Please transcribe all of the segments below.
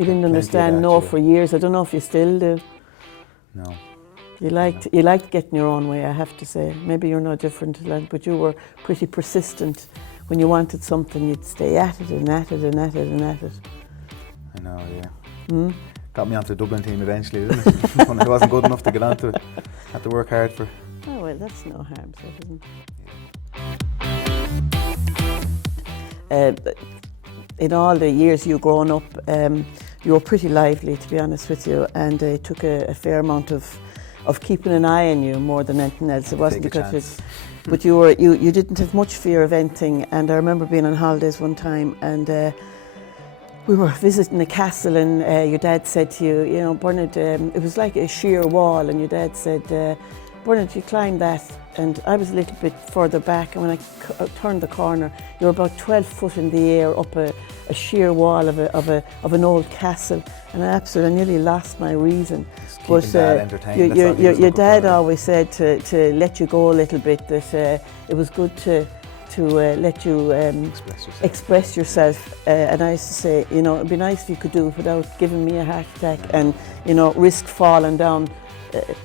You didn't understand no for years. I don't know if you still do. No. You liked getting your own way, I have to say. Maybe you're no different to that, but you were pretty persistent. When you wanted something, you'd stay at it and at it and at it and at it. I know, yeah. Got me onto the Dublin team eventually, didn't it? When I wasn't good enough to get onto it. Had to work hard for it. Oh, well, that's no harm, so isn't it? In all the years you grown up, you were pretty lively, to be honest with you, and it took a fair amount of keeping an eye on you more than anything else. It wasn't because but you didn't have much fear of anything. And I remember being on holidays one time, and we were visiting a castle, and your dad said to you, you know, Bernard, it was like a sheer wall, and your dad said, Bernard, you climb that. And I was a little bit further back, and when I turned the corner, you were about 12 foot in the air up a sheer wall of an old castle, and I absolutely nearly lost my reason. But your dad always said to let you go a little bit, that it was good to let you express yourself. And I used to say, you know, it'd be nice if you could do it without giving me a heart attack and, you know, risk falling down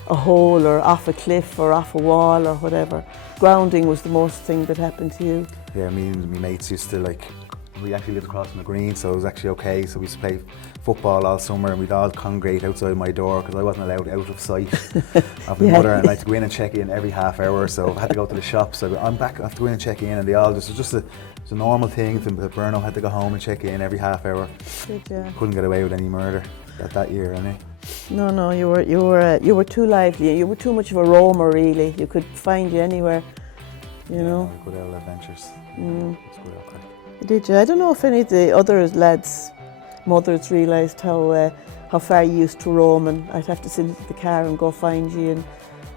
a hole or off a cliff or off a wall or whatever. Grounding was the most thing that happened to you. Yeah, me and my mates used to we actually lived across from the green, so it was actually okay. So we used to play football all summer, and we'd all congregate outside my door because I wasn't allowed out of sight of my mother, and I had to go in and check in every half hour. So I had to go to the shops. So I'm back. I have to go in and check in, and it was just a normal thing. Berno had to go home and check in every half hour. Couldn't get away with any murder that year, anyway. No, you were too lively. You were too much of a roamer, really. You could find you anywhere, you know. Good old adventures. It's good old crack. Did you? I don't know if any of the other lads' mothers realised how far you used to roam, and I'd have to sit into the car and go find you and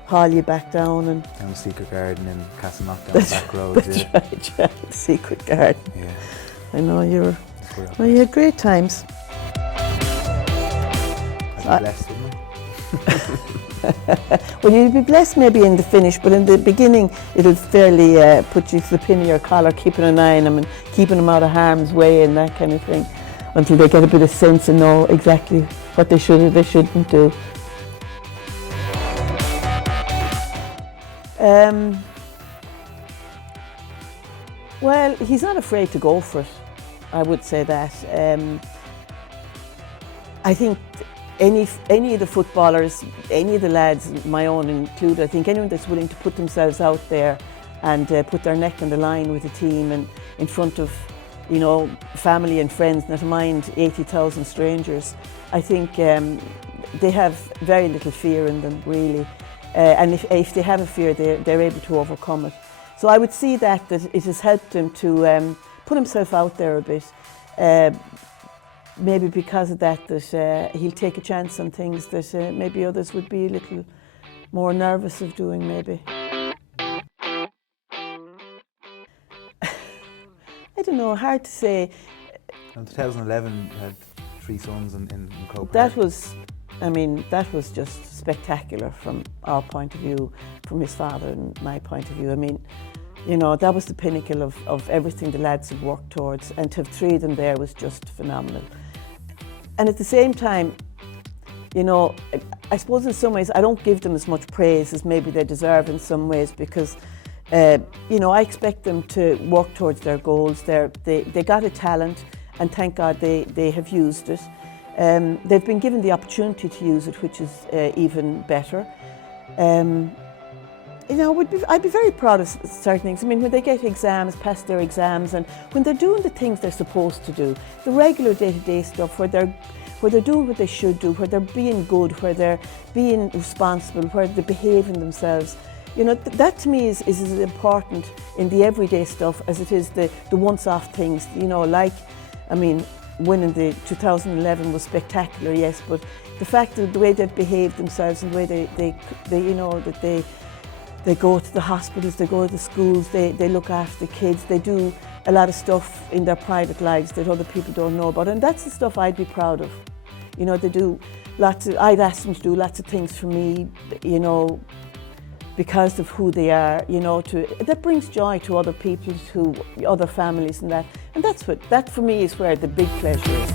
haul you back down. And down the secret garden in Castleknock down the back road. That's right, yeah, the secret garden. Yeah. I know you were. Well, you had great times. I'd be blessed, wouldn't I? Well, you'd be blessed maybe in the finish, but in the beginning it'll fairly put you to the pin of your collar, keeping an eye on them and keeping them out of harm's way and that kind of thing, until they get a bit of sense and know exactly what they should or they shouldn't do. Well, he's not afraid to go for it, I would say that. I think any of the footballers, any of the lads, my own included, I think anyone that's willing to put themselves out there and put their neck on the line with the team and in front of, you know, family and friends, never mind 80,000 strangers, I think they have very little fear in them, really. And if they have a fear, they're able to overcome it. So I would see that it has helped him to put himself out there a bit. Maybe because of that he'll take a chance on things that maybe others would be a little more nervous of doing, maybe. I don't know, hard to say. In 2011 you had 3 sons in Cope. That was just spectacular from our point of view, from his father and my point of view. I mean, you know, that was the pinnacle of everything the lads had worked towards, and to have 3 of them there was just phenomenal. And at the same time, you know, I suppose in some ways I don't give them as much praise as maybe they deserve in some ways, because, you know, I expect them to work towards their goals. They got a talent, and thank God they have used it. They've been given the opportunity to use it, which is even better. You know, I'd be very proud of certain things. I mean, when they get exams, pass their exams, and when they're doing the things they're supposed to do, the regular day-to-day stuff, where they're doing what they should do, where they're being good, where they're being responsible, where they're behaving themselves. You know, that to me is as important in the everyday stuff as it is the once-off things. You know, like, I mean, winning the 2011 was spectacular, yes, but the fact that the way they've behaved themselves and the way they you know, that they go to the hospitals, they go to the schools, they look after the kids, they do a lot of stuff in their private lives that other people don't know about, and that's the stuff I'd be proud of. You know, they do I'd ask them to do lots of things for me, you know, because of who they are, you know, that brings joy to other people, to other families and that. And that for me is where the big pleasure is.